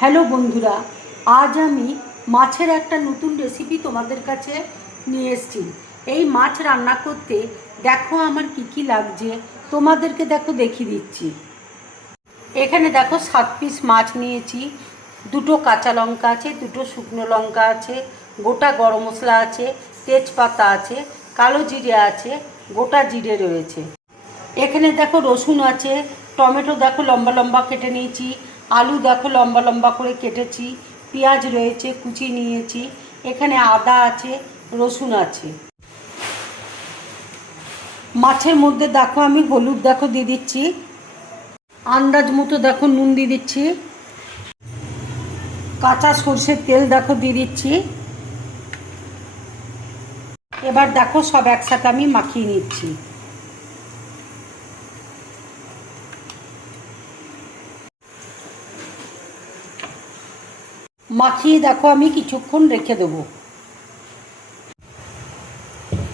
Hello বন্ধুরা, আজ আমি মাছের একটা নতুন রেসিপি তোমাদের কাছে নিয়ে এসেছি। এই মাছ রান্না করতে দেখো আমার কি কি লাগছে, তোমাদেরকে দেখো দেখিয়ে দিচ্ছি। এখানে দেখো 7 পিস মাছ নিয়েছি, দুটো কাঁচা লঙ্কা আছে, দুটো শুকনো লঙ্কা আছে, গোটা গরম মশলা আছে, তেজপাতা আছে, কালো জিরে আছে, গোটা জিরে রয়েছে। এখানে দেখো রসুন আছে, টমেটো দেখো লম্বা লম্বা কেটে নিয়েছি, আলু দেখো লম্বা লম্বা করে কেটেছি, পেঁয়াজ রয়েছে কুচি নিয়েছি, এখানে আদা আছে, রসুন আছে। মাছের মধ্যে দেখো আমি হলুদ দেখো দিয়ে দিচ্ছি, আন্দাজ মতো দেখো নুন দিয়ে দিচ্ছি, কাঁচা সর্ষের তেল দেখো দিয়ে দিচ্ছি। এবার দেখো সব একসাথে আমি মাখিয়ে নিচ্ছি। মাখিয়ে দেখো আমি কিছুক্ষণ রেখে দেবো।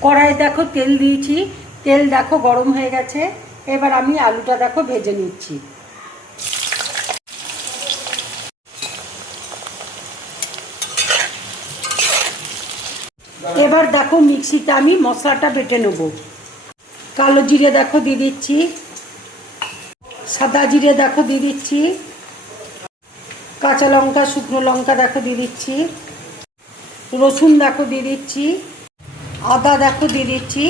কড়াই দেখো তেল দিয়েছি, তেল দেখো গরম হয়ে গেছে। এবার আমি আলুটা দেখো ভেজে নিচ্ছি। এবার দেখো মিক্সিতে আমি মশলাটা বেটে নেব। কালো জিরে দেখো দিয়ে দিচ্ছি, সাদা জিরে দেখো দিয়ে দিচ্ছি, কাঁচা লঙ্কা শুকনো লঙ্কা দেখো দিয়ে দিচ্ছি, রসুন দেখো দিয়ে দিচ্ছি, আদা দেখো দিয়ে দিচ্ছি,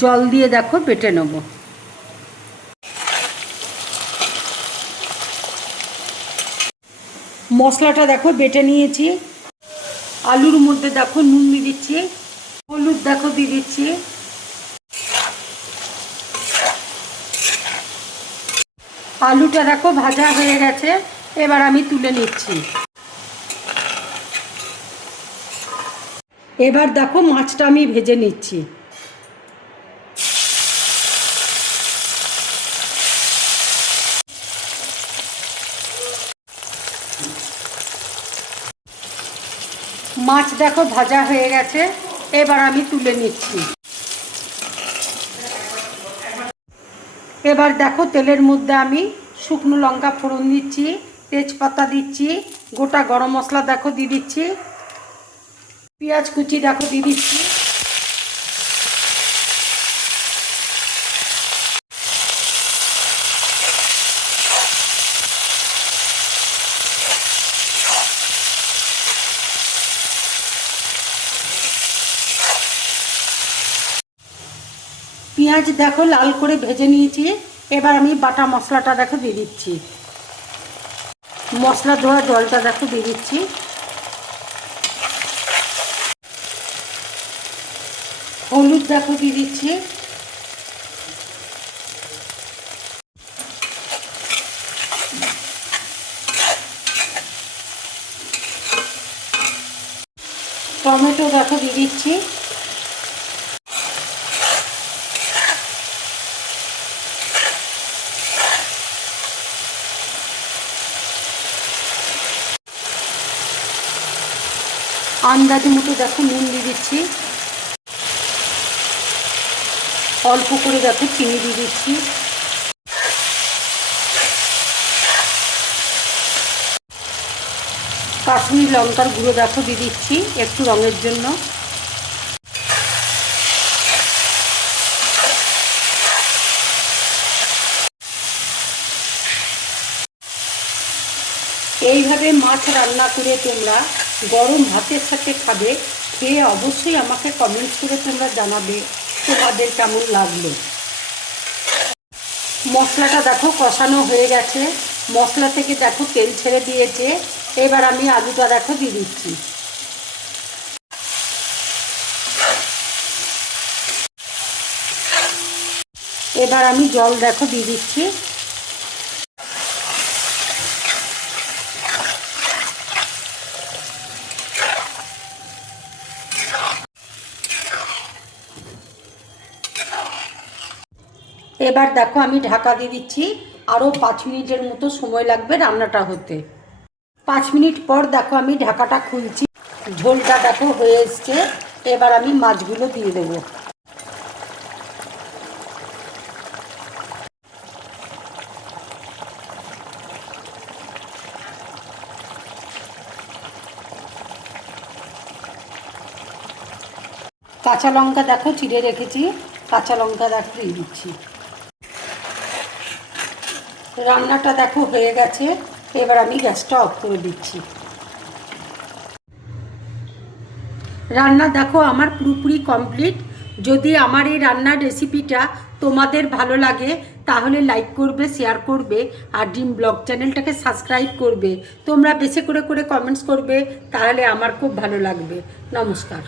জল দিয়ে দেখো বেটে নেব। মশলাটা দেখো বেটে নিয়েছি। আলুর মধ্যে দেখো নুন দিয়ে দিচ্ছি, হলুদ দেখো দিয়ে দিচ্ছি, আলুটা দেখো ভাজা হয়ে গেছে। এবার আমি তুলে নিচ্ছি। এবার দেখো মাছটা আমি ভেজে নিচ্ছি। মাছ দেখো ভাজা হয়ে গেছে, এবার আমি তুলে নিচ্ছি। এবার দেখো তেলের মধ্যে আমি শুকনো লঙ্কা ফোড়ন দিচ্ছি, তেজপাতা দিচ্ছি, গোটা গরম মশলা দেখো দিয়ে দিচ্ছি, পেঁয়াজ কুচি দেখো দিয়ে দিচ্ছি, পেঁয়াজ দেখো লাল করে ভেজে নিয়েছি। এবার আমি বাটা মশলাটা দেখো দিয়ে দিচ্ছি, মশলা ধোয়া জলটা দেখো দিয়ে দিচ্ছি, হলুদ দেখো দিয়ে দিচ্ছি, টমেটো দেখো দিয়ে দিচ্ছি, আন্দাজ মতো দেখো নুন দিয়ে দিচ্ছি, অল্প করে দেখো চিনি দিয়ে দিচ্ছি, কাশ্মীরি লঙ্কার গুঁড়ো দেখো দিয়ে দিচ্ছি একটু রঙের জন্য। এইভাবে মাছ রান্না করে তোমরা গরম ভাতের সাথে খাবে, খেয়ে অবশ্যই আমাকে কমেন্টস করে তোমরা জানাবে তোমাদের কেমন লাগলো। মশলাটা দেখো কষানো হয়ে গেছে, মশলা থেকে দেখো তেল ছেড়ে দিয়েছে। এবার আমি আলুটা দেখো দিয়ে দিচ্ছি। এবার আমি জল দেখো দিয়ে দিচ্ছি। এবার দেখো আমি ঢাকা দিয়ে দিচ্ছি, আরও 5 মিনিটের মতো সময় লাগবে রান্নাটা হতে। 5 মিনিট পর দেখো আমি ঢাকাটা খুলছি, ঝোলটা দেখো হয়ে এসছে। এবার আমি মাছগুলো দিয়ে দেবো। কাঁচা লঙ্কা দেখো চিড়ে রেখেছি, কাঁচা লঙ্কা দেখো দিয়ে দিচ্ছি। রান্নাটা দেখো হয়ে গেছে, এবার আমি গ্যাসটা অফ করে দিচ্ছি। রান্না দেখো আমার পুরোপুরি কমপ্লিট। যদি আমার এই রান্নার রেসিপিটা তোমাদের ভালো লাগে তাহলে লাইক করবে, শেয়ার করবে আর ড্রিম ব্লগ চ্যানেলটাকে সাবস্ক্রাইব করবে। তোমরা বেশি করে কমেন্টস করবে, তাহলে আমার খুব ভালো লাগবে। নমস্কার।